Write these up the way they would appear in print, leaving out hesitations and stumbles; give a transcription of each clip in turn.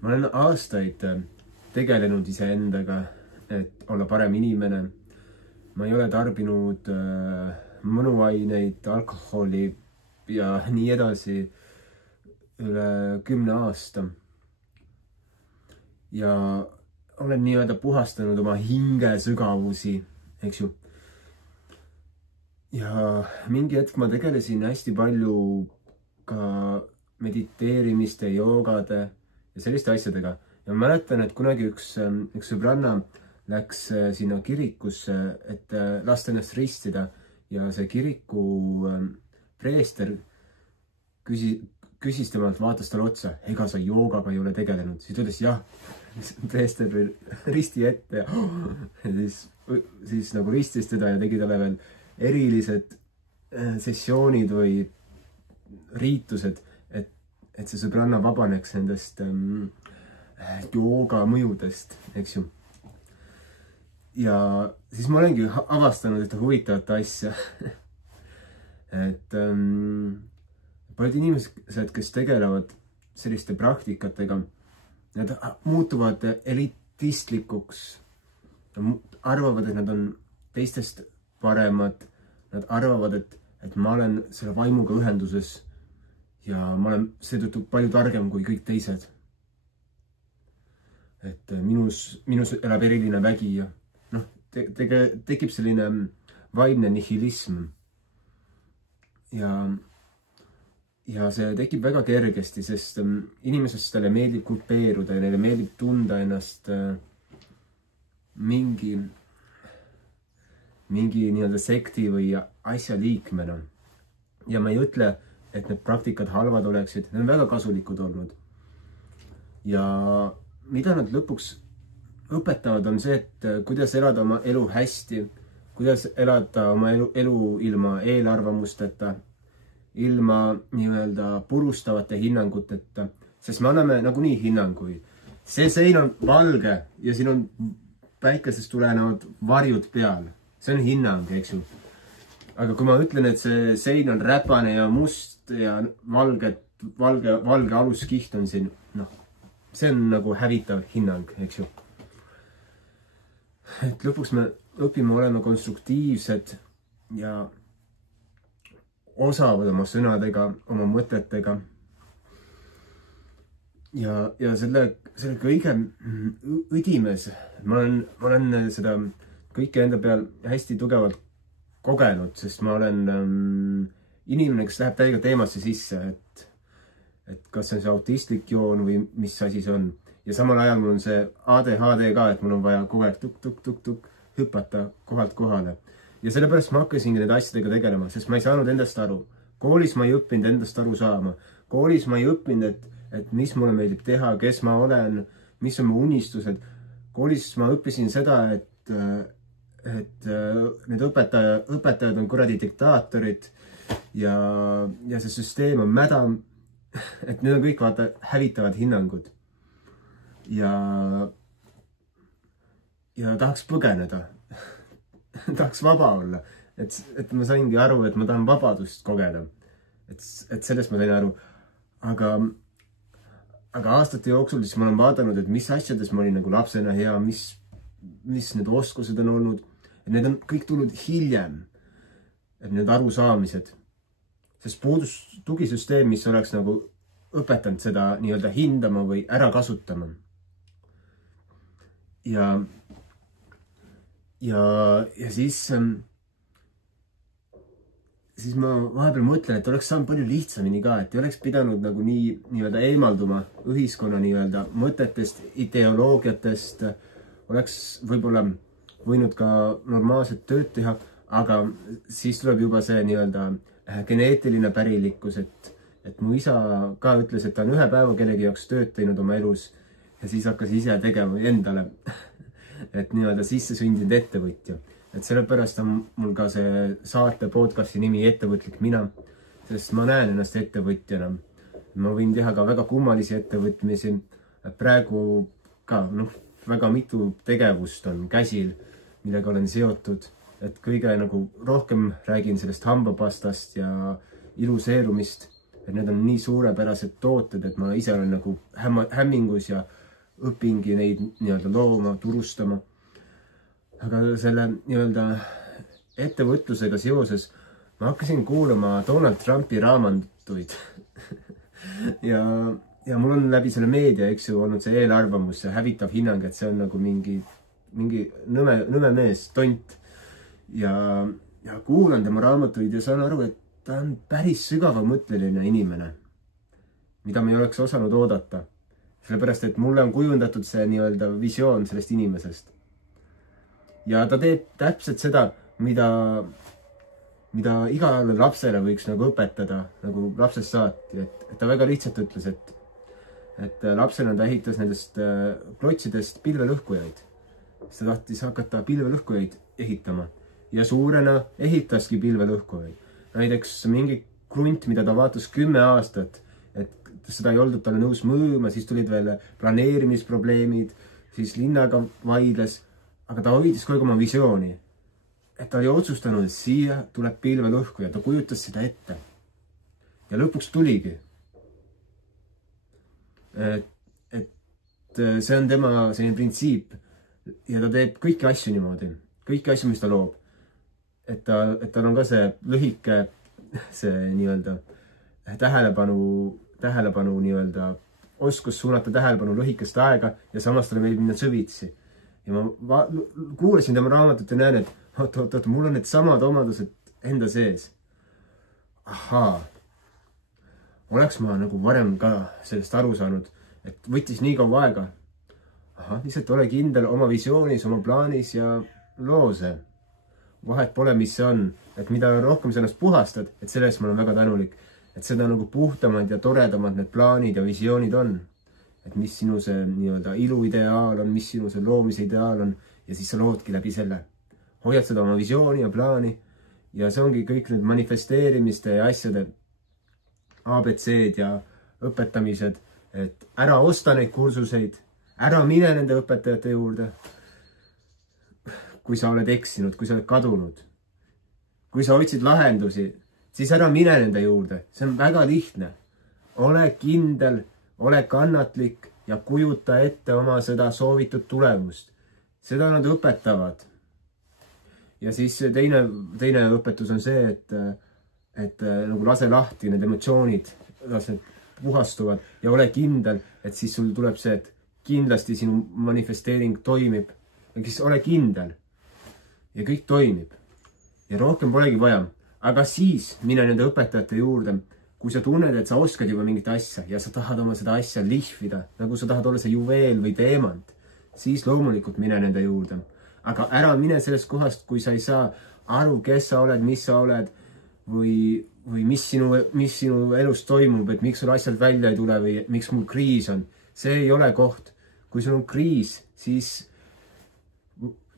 ma olen aastaid tegelenud iseendaga, et olla parem inimene. Ma ei ole tarbinud mõnuaineid, alkoholi ja nii edasi üle 10 aasta. Ja olen nii-öelda puhastanud oma hinge sügavusi, eks ju. Ja mingi hetk ma tegelesin hästi palju ka mediteerimiste, joogade ja selliste asjadega. Ja ma mäletan, et kunagi üks sõbranna läks sinna kirikusse, et lasta ennast ristida ja see kiriku preester küsis temalt, vaatas talle otsa, ega sa joogaga ei ole tegelenud. Siis ütles jah, preester risti ette ja siis nagu ristis teda ja tegi talle veel erilised sessioonid või riitused, et see sõbranna vabaneks nendest jooga mõjudest, eks ju. Ja siis ma olengi avastanud ühte huvitavat asja. Et paljud inimesed, kes tegelevad selliste praktikatega, nad muutuvad elitistlikuks, arvavad, et nad on teistest paremad, nad arvavad, et ma olen selle vaimuga ühenduses ja ma olen seetõttu palju targem kui kõik teised. Et minus elab eriline vägi ja tekib selline vaimne nihilism. Ja see tekib väga kergesti, sest inimesestele meeldib kupeeruda ja neile meeldib tunda ennast mingi nii-öelda sekti või asja liikmena. Ja ma ei ütle, et need praktikad halvad oleksid, need on väga kasulikud olnud. Ja mida nad lõpuks õpetavad on see, et kuidas elada oma elu hästi, kuidas elada oma elu ilma eelarvamusteta, ilma nii-öelda purustavate hinnanguteta, sest me anname nagunii hinnanguid. See sein on valge ja siin on päikesest tulenevad varjud peal. See on hinnang, eks ju. Aga kui ma ütlen, et see sein on räpane ja must ja valge aluskiht on siin, see on nagu hävitav hinnang, eks ju. Et lõpuks me õpime olema konstruktiivsed ja osavad oma sõnadega, oma mõtetega. Ja selle kõige õdimes, ma olen seda kõike enda peal hästi tugevalt kogenud, sest ma olen inimene, kes läheb täiega teemasse sisse, et kas see on see autistlik joon või mis asi see on. Ja samal ajal mul on see ADHD ka, et mul on vaja kogu aeg tuk-tuk-tuk-tuk hüpata kohalt kohale. Ja sellepärast ma hakkasingi need asjadega tegelema, sest ma ei saanud endast aru. Koolis ma ei õppinud endast aru saama. Koolis ma ei õppinud, et mis mulle meeldib teha, kes ma olen, mis on mu unistused. Koolis ma õppisin seda, et need õpetajad on kuradi diktaatorid ja see süsteem on mäda, et need on kõik vaata hävitavad hinnangud ja tahaks põgeneda, tahaks vaba olla, et ma saingi aru, et ma tahan vabadust kogeda, et sellest ma sain aru, aga aastate jooksul siis ma olen vaadanud, et mis asjades ma olin nagu lapsena hea, mis need oskused on olnud, et need on kõik tulnud hiljem, et need arusaamised, sest puudus tugisüsteem, mis oleks nagu õpetanud seda nii-öelda hindama või ära kasutama. Ja siis ma vahepeal mõtlen, et oleks saanud palju lihtsamini ka, et ei oleks pidanud nagu nii-öelda eemalduma ühiskonna nii-öelda mõtetest, ideoloogiatest, oleks võib-olla võinud ka normaalset tööd teha, aga siis tuleb juba see nii-öelda geneetiline pärilikkus, et mu isa ka ütles, et ta on ühe päeva kellegi jaoks tööd teinud oma elus ja siis hakkas ise tegema endale, et nii-öelda sisse sündinud ettevõtja. Et sellepärast on mul ka see saate podcasti nimi Ettevõtlik mina, sest ma näen ennast ettevõtjana. Ma võin teha ka väga kummalisi ettevõtmisi, praegu ka väga mitu tegevust on käsil, millega olen seotud, et kõige nagu rohkem räägin sellest hambapastast ja iluseerumist, et need on nii suurepärased tooted, et ma ise olen nagu hämmingus ja õpingi neid nii-öelda looma, turustama. Aga selle nii-öelda ettevõtlusega seoses ma hakkasin kuulama Donald Trumpi raamatuid ja mul on läbi selle meedia, eks ju, olnud see eelarvamus ja hävitav hinnang, et see on nagu mingi nõme mees, tont. Ja kuulan tema raamatuid ja saan aru, et ta on päris sügavamõtteline inimene, mida ma ei oleks osanud oodata. Sellepärast, et mulle on kujundatud see nii-öelda visioon sellest inimesest. Ja ta teeb täpselt seda, mida igale lapsele võiks nagu õpetada, nagu lapsest saati. Et ta väga lihtsalt ütles, et lapsena ta ehitas nendest klotsidest pilvelõhkujaid. Ta tahtis hakata pilvelõhkujaid ehitama ja suurena ehitaski pilvelõhkujaid. Näiteks mingi krunt, mida ta vaatas 10 aastat, et seda ei oldud talle nõus müüma, siis tulid veel planeerimisprobleemid, siis linnaga vaidles, aga ta hoidis kogu oma visiooni. Et ta oli otsustanud, et siia tuleb pilvelõhku ja ta kujutas seda ette. Ja lõpuks tuligi. Et see on tema selline printsiip ja ta teeb kõiki asju niimoodi, kõiki asju, mis ta loob. Et tal on ka see lühike, see nii-öelda tähelepanu nii-öelda oskus suunata tähelepanu lühikest aega ja samas talle meeldib minna sõvitsi. Ja ma kuulasin tema raamatut ja näen, et oot, mul on need samad omadused enda sees. Ahaa. Oleks ma nagu varem ka sellest aru saanud, et võttis nii kaua aega. Ahah, lihtsalt ole kindel oma visioonis, oma plaanis ja loo see. Vahet pole, mis see on. Et mida rohkem sa ennast puhastad, et sellest ma olen väga tänulik. Et seda nagu puhtamad ja toredamad need plaanid ja visioonid on. Et mis sinu see nii-öelda iluideaal on, mis sinu see loomise ideaal on ja siis sa loodki läbi selle. Hoiad seda oma visiooni ja plaani ja see ongi kõik need manifesteerimiste ja asjade ABC-d ja õpetamised, et ära osta neid kursuseid, ära mine nende õpetajate juurde, kui sa oled eksinud, kui sa oled kadunud. Kui sa otsid lahendusi, siis ära mine nende juurde. See on väga lihtne. Ole kindel, ole kannatlik ja kujuta ette oma seda soovitud tulemust. Seda nad õpetavad. Ja siis teine õpetus on see, et nagu lase lahti need emotsioonid, lase puhastuvad ja ole kindel, et siis sul tuleb see, et kindlasti sinu manifesteering toimib. Ja siis ole kindel ja kõik toimib ja rohkem polegi vaja. Aga siis mine nende õpetajate juurde, kui sa tunned, et sa oskad juba mingit asja ja sa tahad oma seda asja lihvida, nagu sa tahad olla see juveel või teemant, siis loomulikult mine nende juurde. Aga ära mine sellest kohast, kui sa ei saa aru, kes sa oled, mis sa oled või mis sinu elus toimub, et miks sul asjad välja ei tule või miks mul kriis on. See ei ole koht. Kui sul on kriis, siis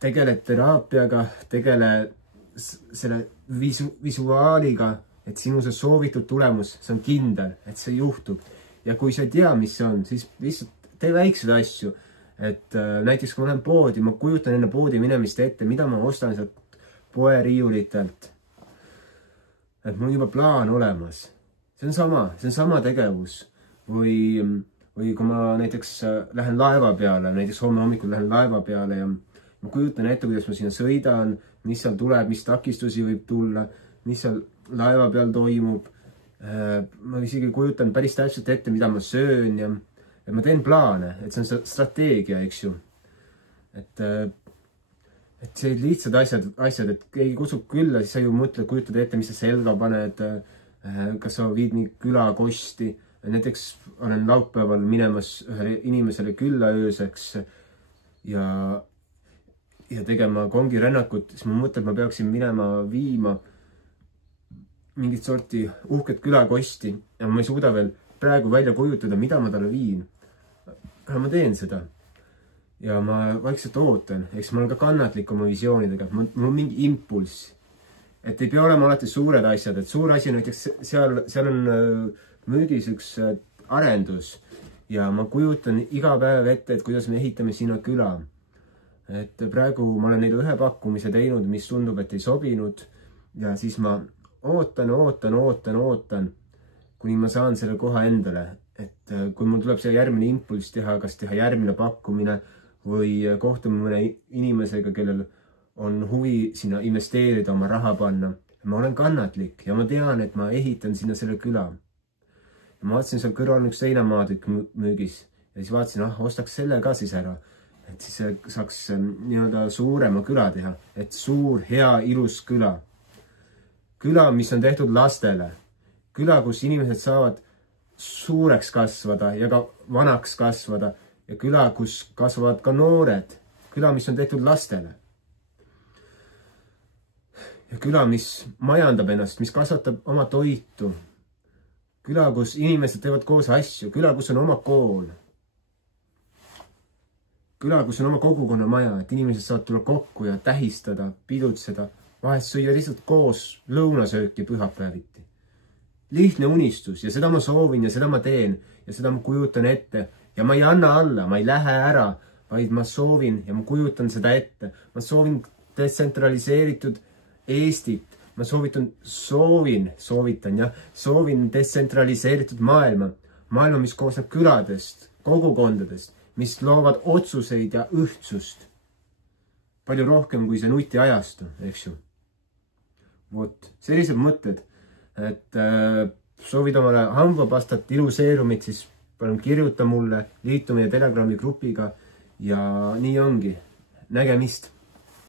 tegele teraapiaga, tegele selle visuaaliga, et sinu see soovitud tulemus, see on kindel, et see juhtub. Ja kui sa ei tea, mis see on, siis lihtsalt tee väikseid asju. Et näiteks kui ma lähen poodi, ma kujutan enne poodi minemist ette, mida ma ostan sealt poeriiulitelt. Et mul on juba plaan olemas. See on sama tegevus. Või kui ma näiteks lähen laeva peale, näiteks homme hommikul lähen laeva peale ja ma kujutan ette, kuidas ma sinna sõidan, mis seal tuleb, mis takistusi võib tulla, mis seal laeva peal toimub. Ma isegi kujutan päris täpselt ette, mida ma söön ja ma teen plaane, et see on strateegia, eks ju. Et see lihtsad asjad, et keegi kutsub külla, siis sa ju mõtled, kujutad ette, mis sa selga paned, kas sa viid mingi külakosti. Näiteks olen laupäeval minemas ühele inimesele külla ööseks ja tegema kongirännakut, siis ma mõtlen, et ma peaksin minema viima mingit sorti uhket külakosti ja ma ei suuda veel praegu välja kujutada, mida ma talle viin. Aga ma teen seda ja ma vaikselt ootan, eks ma olen ka kannatlik oma visioonidega, mul on mingi impulss, et ei pea olema alati suured asjad, et suur asi näiteks seal on müügis üks arendus ja ma kujutan iga päev ette, et kuidas me ehitame sinna küla. Et praegu ma olen neile ühe pakkumise teinud, mis tundub, et ei sobinud ja siis ma ootan kuni ma saan selle koha endale, et kui mul tuleb see järgmine impulss teha, kas teha järgmine pakkumine või kohtume mõne inimesega, kellel on huvi sinna investeerida, oma raha panna. Ma olen kannatlik ja ma tean, et ma ehitan sinna selle küla. Ja ma vaatasin, seal kõrval on üks teine maatükk müügis ja siis vaatasin, ostaks selle ka siis ära, et siis saaks nii-öelda suurema küla teha, et suur, hea, ilus küla. Küla, mis on tehtud lastele. Küla, kus inimesed saavad suureks kasvada ja ka vanaks kasvada ja küla, kus kasvavad ka noored. Küla, mis on tehtud lastele. Ja küla, mis majandab ennast, mis kasvatab oma toitu. Küla, kus inimesed teevad koos asju. Küla, kus on oma kool. Küla, kus on oma kogukonna maja, et inimesed saavad tulla kokku ja tähistada, pidutseda, vahest süüa lihtsalt koos lõunasööki pühapäeviti. Lihtne unistus ja seda ma soovin ja seda ma teen ja seda ma kujutan ette ja ma ei anna alla, ma ei lähe ära, vaid ma soovin ja ma kujutan seda ette. Ma soovin detsentraliseeritud Eestit. Ma soovin detsentraliseeritud maailma. Maailma, mis koosneb küladest, kogukondadest, mis loovad otsuseid ja ühtsust. Palju rohkem kui see nutiajastu, eks ju. Vot, sellised mõtted, et soovid omale hambapastat, iluseerumit, siis palun kirjuta mulle, liitu meie Telegrami grupiga ja nii ongi. Nägemist!